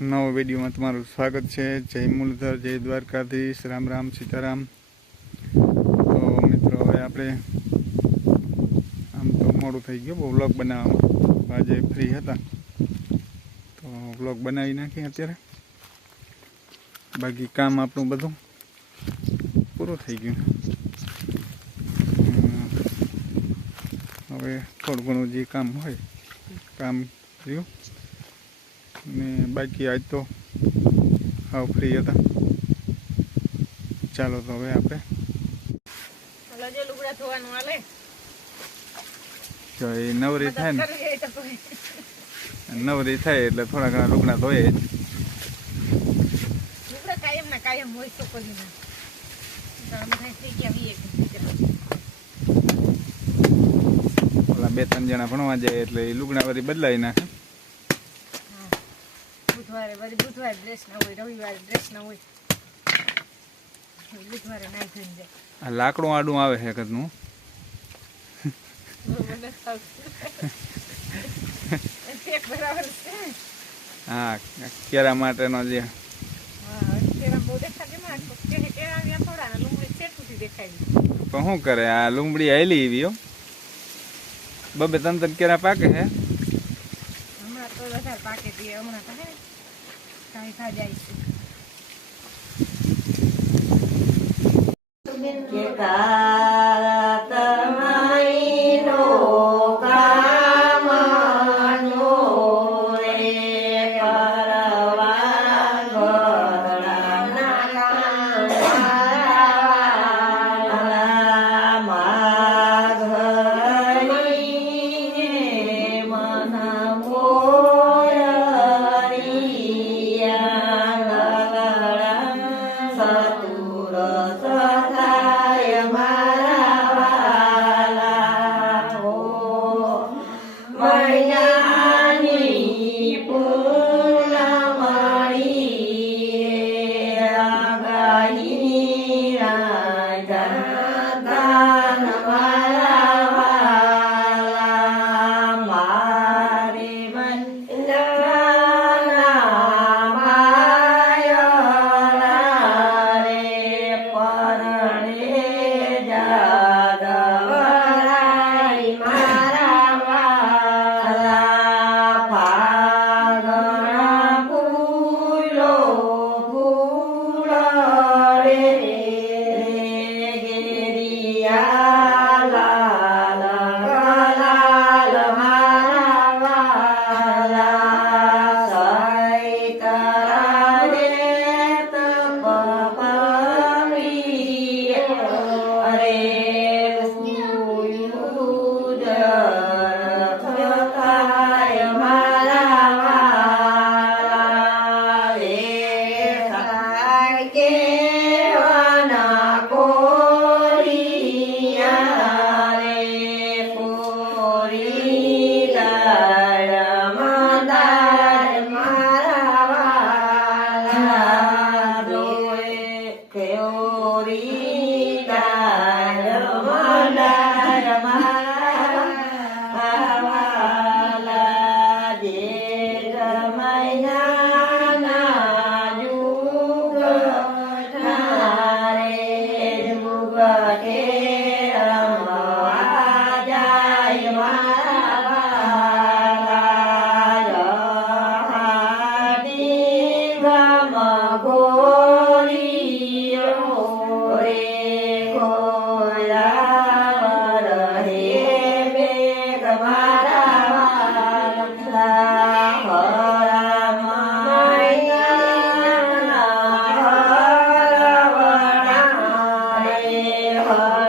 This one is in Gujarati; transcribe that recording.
નવો વિડીયોમાં તમારું સ્વાગત છે. જય મુલધર જય દ્વારકાધીશ. રામ રામ, સીતારામ. તો મિત્રો, હવે આપણે આમ તો મોડું થઈ ગયું, બહુ વ્લોગ બનાવવામાં. આજે ફ્રી હતા. તો વ્લોગ બનાવી નાખીએ અત્યારે. બાકી કામ આપણું બધું પૂરું થઈ ગયું. હવે થોડું ઘણું જે કામ હોય, કામ રહ્યું. ને બાકી આજ તો હાવ ફ્રી હતા ચાલો તો હવે આપણે જે એ નવરી થાય ને. નવરી થાય એટલે થોડા ઘણા લુગડા ધોયે જ. કાયમ ના કાયમ હોય તો ઓલા બે ત્રણ જણા ભણવા જાય એટલે એ લુગડા વરી બદલાવી નાખે. બુધવારે વળી બુધવારે ડ્રેસ ના હોય રવિવારે ડ્રેસ ના હોય. બુધવારે નાઈ ધોઈને જાય. આ લાકડું આડું આવે છે કદનું હા કેરા માટેનો જે. પણ શું કરે? આ લુંબડી આવેલી એવી બબે ત્રણ ત્રણ કેરા પાકે છે? હમણાં તો વધારે પાકે હમણાં તો હે ને. કાંઈ જાય છે teoria. Bye.